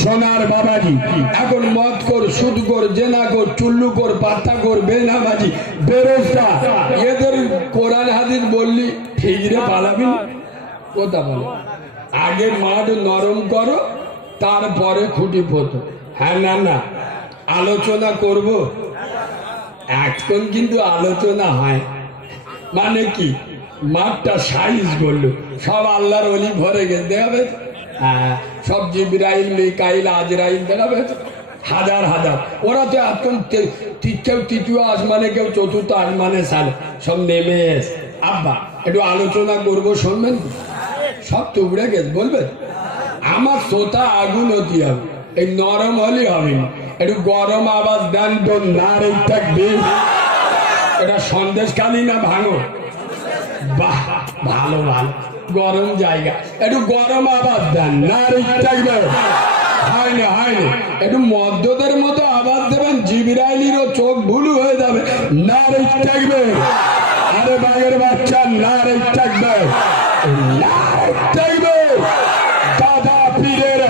সোনার বাবাজি, এখন মদ কর সুদ কর জেনা কর চুল্লু কর পাত্তা কর বেনামাজি বেরোজগার। এদের কোরআন হাদিস বললি, ঠিক রে পালাবি? কথা বলো। আগে মাঠ নরম করো, তারপরে খুঁটি পোতো হ্যাঁ না না, আলোচনা করব। এখন কিন্তু আলোচনা হয়। মানে কি? মাঠটা সাইজ করল সব আল্লাহর অলি ভরে গেছে। দেখাবে? সব জিব্রাইল, মিকাইল, আজরাইল দেখাবে হাজার হাজার। ওরা তো তি- কেউ তৃতীয় আসমানে কেউ চতুর্থ আসমানে সালে, সব নেমে এসে। আব্বা, একটু আলোচনা করব, শুনবেন? সব টুকরে গেছে বলবে আমার শ্রোতা আগুন হতে হবে, এই নরম হলে হবে না। একটু গরম আওয়াজ দেন তো নারী থাকবে। এটা সন্দেশ খালি না ভাঙো? বাহ, ভালো ভালো। গরম জায়গা। একটু গরম আওয়াজ দেন। নারী থাকবে হয় না। হয় না একটু মদ্যদের মতো আওয়াজ দেবেন, জিবিরাইলিরও চোখ ভুলু হয়ে যাবে। নারী থাকবে আরে বাঘের বাচ্চা নারী থাকবে থাকবে দাদা পীরের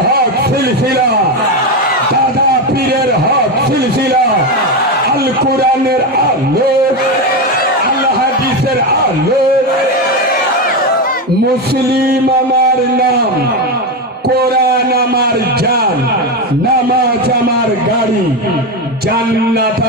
আল্লাহ হাদিসের আলো। মুসলিম আমার নাম কোরআন আমার জান নামাজ আমার গাড়ি জান্নাত